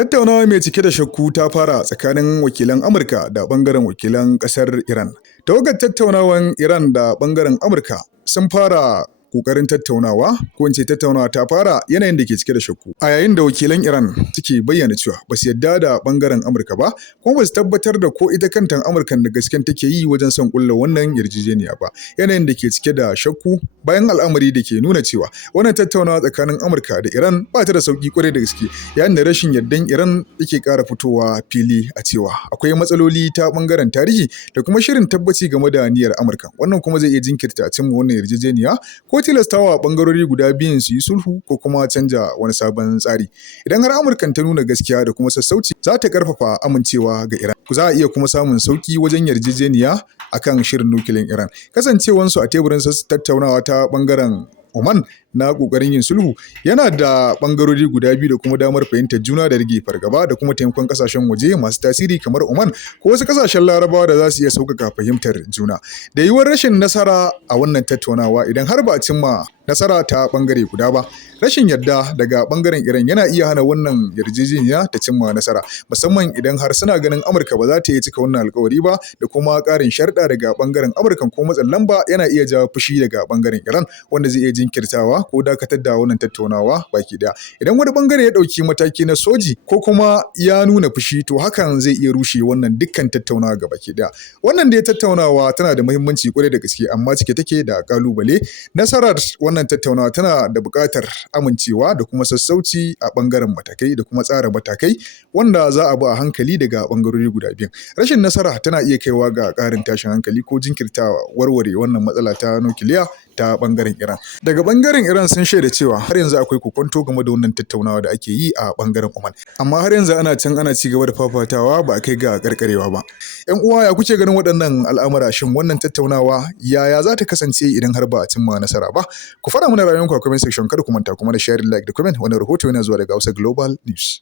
Tattaunawa mai cike da shakku ta fara tsakanin wakilan Amurka da ɓangaren wakilan ƙasar Iran. Tawagar tattaunawan Iran da ɓangaren Amurka sun fara ƙoƙarin tattaunawa, ko in ce tattaunawa ta fara yanayin da ke cike da shakku. A yayin da wakilan Iran suke bayyana cewa ba su yarda da ɓangaren Amurka ba, kuma ba su tabbatar da ko ita kanta Amurkan da gasken take yi wajen son ƙulla wannan yarjejeniya ba. Yanayin da ke cike da shakku bayan al'amari da ke nuna cewa wannan tattaunawa tsakanin Amurka da Iran ba ta da sauƙi ƙwarai da gaske, yayin da rashin yardan Iran yake ƙara fitowa fili a cewa akwai matsaloli ta ɓangaren tarihi da kuma shirin tabbaci game da niyyar Amurka. Wannan kuma zai iya jinkirta cimma wannan yarjejeniya ko tilastawa ɓangarori guda biyun su yi sulhu ko kuma canja wani sabon tsari. Idan har Amurkan ta nuna gaskiya da kuma sassauci, za ta ƙarfafa amincewa ga Iran. Za a iya kuma samun sauƙi wajen yarjejeniya akan shirin nukiliyan Iran. Kasancewansu a teburin tattaunawa ta ɓangaren Oman na ƙoƙarin yin sulhu yana da ɓangarori guda biyu da kuma damar fahimtar juna da rage fargaba da kuma taimakon ƙasashen waje masu tasiri kamar Oman ko wasu ƙasashen Larabawa da za su iya sauƙaƙa fahimtar juna. Da yiwuwar rashin nasara a wannan tattaunawa idan har ba a cimma nasara ta ɓangare guda ba, rashin yarda daga ɓangaren Iran yana iya hana wannan yarjejeniya ta cimma nasara, musamman idan har suna ganin Amurka ba za ta iya cika wannan alƙawari ba, da kuma ƙarin sharɗa daga ɓangaren Amurka ko matsin lamba yana iya jawo fushi daga ɓangaren Iran, wanda zai iya jinkirtawa ko dakatar da wannan tattaunawa baki ɗaya. Idan wani ɓangare ya ɗauki mataki na soji ko kuma ya nuna fushi, to hakan zai iya rushe wannan dukkan tattaunawa gabaki ɗaya. Wannan dai tattaunawa tana da muhimmanci ƙwarai da gaske, amma cike take da ƙalubale. Nasarar wannan tattaunawa tana da buƙatar amincewa da kuma sassauci a ɓangaren matakai da kuma tsara matakai wanda za a bi a hankali daga ɓangarori guda biyun. Rashin nasara tana iya kaiwa ga ƙarin tashin hankali ko jinkirta warware wannan matsala ta nukiliya ta ɓangaren Iran. Daga ɓangaren Iran sun shaida cewa har yanzu akwai kokonto game da wannan tattaunawa da ake yi a ɓangaren Oman, amma har yanzu ana ci gaba da fafatawa ba a kai ga karkarewa ba. ‘Yan uwa, ya kuke ganin waɗannan al'amura? Shin wannan tattaunawa yaya za ta kasance idan har ba a cimma nasara ba? Ku faɗa mana ra'ayoyinku a comment section, kada ku manta kuma da sharing, like da comment. Wannan rahoto yana zuwa daga Hausa Global News.